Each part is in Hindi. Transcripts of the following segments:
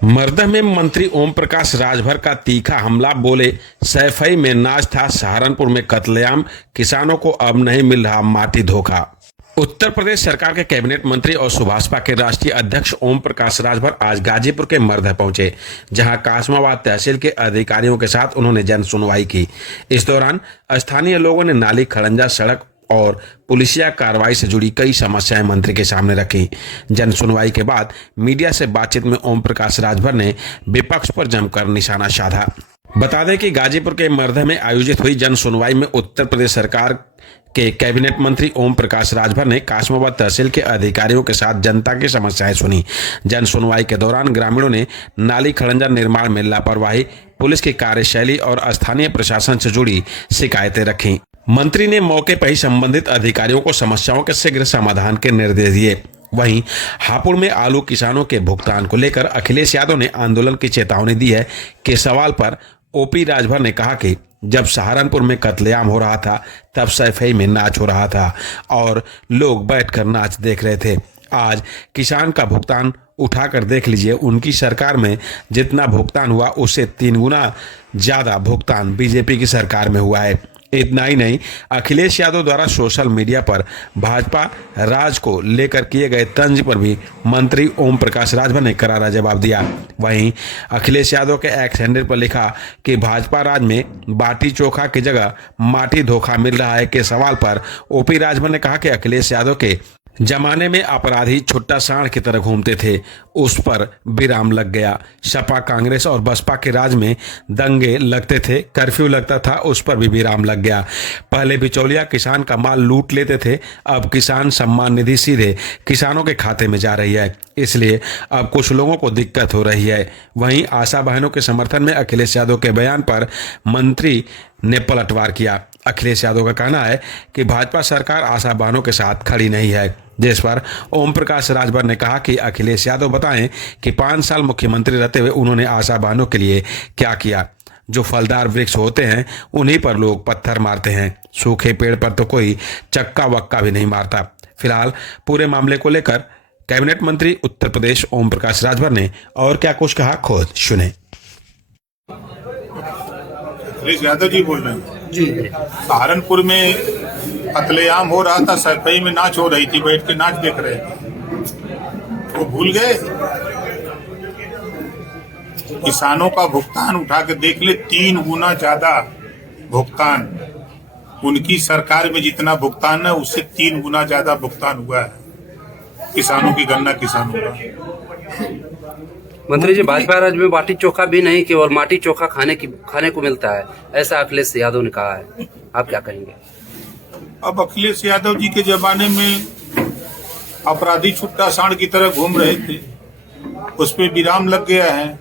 मरदह में मंत्री ओम प्रकाश राजभर का तीखा हमला, बोले सैफई में नाच था, सहारनपुर में कत्लेआम, किसानों को अब नहीं मिल रहा माटी धोखा। उत्तर प्रदेश सरकार के कैबिनेट मंत्री और सुभाषपा के राष्ट्रीय अध्यक्ष ओम प्रकाश राजभर आज गाजीपुर के मरदह पहुंचे, जहां कासमाबाद तहसील के अधिकारियों के साथ उन्होंने जन सुनवाई की। इस दौरान स्थानीय लोगों ने नाली, खड़ंजा, सड़क और पुलिसिया कार्रवाई से जुड़ी कई समस्याएं मंत्री के सामने रखी। जन सुनवाई के बाद मीडिया से बातचीत में ओम प्रकाश राजभर ने विपक्ष पर जमकर निशाना साधा। बता दें कि गाजीपुर के मरदह में आयोजित हुई जन सुनवाई में उत्तर प्रदेश सरकार के कैबिनेट मंत्री ओम प्रकाश राजभर ने कासमाबाद तहसील के अधिकारियों के साथ जनता की समस्याएं सुनी। जन सुनवाई के दौरान ग्रामीणों ने नाली, खड़ंजा निर्माण में लापरवाही, पुलिस की कार्यशैली और स्थानीय प्रशासन से जुड़ी शिकायतें रखी। मंत्री ने मौके पर ही संबंधित अधिकारियों को समस्याओं के शीघ्र समाधान के निर्देश दिए। वहीं हापुड़ में आलू किसानों के भुगतान को लेकर अखिलेश यादव ने आंदोलन की चेतावनी दी है कि सवाल पर ओपी राजभर ने कहा कि जब सहारनपुर में कत्लेआम हो रहा था तब सैफई में नाच हो रहा था और लोग बैठकर नाच देख रहे थे। आज किसान का भुगतान उठाकर देख लीजिए, उनकी सरकार में जितना भुगतान हुआ उससे 3 गुना ज्यादा भुगतान बीजेपी की सरकार में हुआ है। इतना ही नहीं, अखिलेश यादव द्वारा सोशल मीडिया पर भाजपा राज को लेकर किए गए तंज पर भी मंत्री ओम प्रकाश राजभर ने करारा जवाब दिया। वहीं अखिलेश यादव के एक्स हैंडल पर लिखा कि भाजपा राज में बाटी चोखा की जगह माटी धोखा मिल रहा है के सवाल पर ओपी राजभर ने कहा कि अखिलेश यादव के जमाने में अपराधी छुट्टा सांड की तरह घूमते थे, उस पर विराम लग गया। सपा, कांग्रेस और बसपा के राज में दंगे लगते थे, कर्फ्यू लगता था, उस पर भी विराम लग गया। पहले बिचौलिया किसान का माल लूट लेते थे, अब किसान सम्मान निधि सीधे किसानों के खाते में जा रही है, इसलिए अब कुछ लोगों को दिक्कत हो रही है। वहीं आशा बहनों के समर्थन में अखिलेश यादव के बयान पर मंत्री ने पलटवार किया। अखिलेश यादव का कहना है कि भाजपा सरकार आशा बहनों के साथ खड़ी नहीं है, जिस पर ओम प्रकाश राजभर ने कहा कि अखिलेश यादव बताएं कि 5 साल मुख्यमंत्री रहते हुए उन्होंने आशा बहनों के लिए क्या किया। जो फलदार वृक्ष होते हैं उन्हीं पर लोग पत्थर मारते हैं, सूखे पेड़ पर तो कोई चक्का वक्का भी नहीं मारता। फिलहाल पूरे मामले को लेकर कैबिनेट मंत्री उत्तर प्रदेश ओम प्रकाश राजभर ने और क्या कुछ कहा, खुद सुने। अखिलेश यादव जी बोल रहे हैं जी। सहारनपुर में कत्लेआम हो रहा था, सैफई में नाच हो रही थी, बैठ के नाच देख रहे थे, वो भूल गए। किसानों का भुगतान उठा के देख ले, 3 गुना ज्यादा भुगतान उनकी सरकार में जितना भुगतान है उससे 3 गुना ज्यादा भुगतान हुआ है किसानों की गन्ना किसानों का। मंत्री जी, भाजपा राज में बाटी चोखा भी नहीं केवल माटी चोखा खाने को मिलता है, ऐसा अखिलेश यादव ने कहा है, आप क्या कहेंगे? अब अखिलेश यादव जी के जमाने में अपराधी छुट्टा सांड की तरह घूम रहे थे, उस पर विराम लग गया है।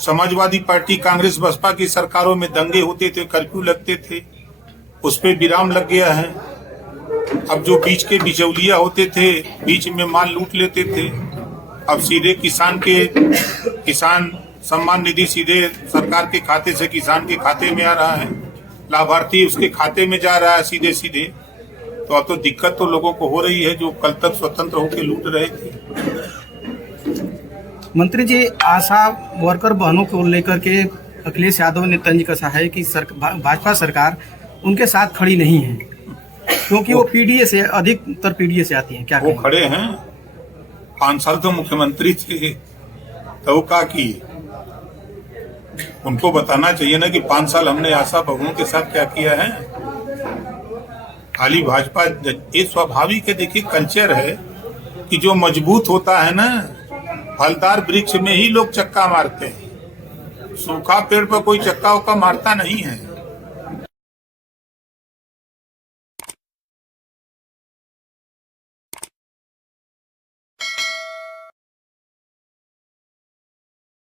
समाजवादी पार्टी, कांग्रेस, बसपा की सरकारों में दंगे होते थे, कर्फ्यू लगते थे, उस पर विराम लग गया है। अब जो बीच के बिचौलिया होते थे, बीच में माल लूट लेते थे, अब सीधे किसान सम्मान निधि सीधे सरकार के खाते से किसान के खाते में आ रहा है, लाभार्थी उसके खाते में जा रहा है सीधे सीधे। तो अब तो दिक्कत तो लोगों को हो रही है जो कल तक स्वतंत्र होकर लूट रहे थे। मंत्री जी, आशा वर्कर बहनों को लेकर के अखिलेश यादव ने तंज कसा है कि भाजपा सरकार उनके साथ खड़ी नहीं है, क्योंकि वो पीडीए से अधिकतर पीडीए से आती है। क्या वो खड़े हैं? 5 साल तो मुख्यमंत्री थे, तो क्या किए? उनको बताना चाहिए ना कि 5 साल हमने आशा बहुओं के साथ क्या किया है। खाली भाजपा, ये स्वाभाविक है। देखिए, कल्चर है कि जो मजबूत होता है ना, फलदार वृक्ष में ही लोग चक्का मारते हैं, सूखा पेड़ पर कोई चक्का उक्का मारता नहीं है।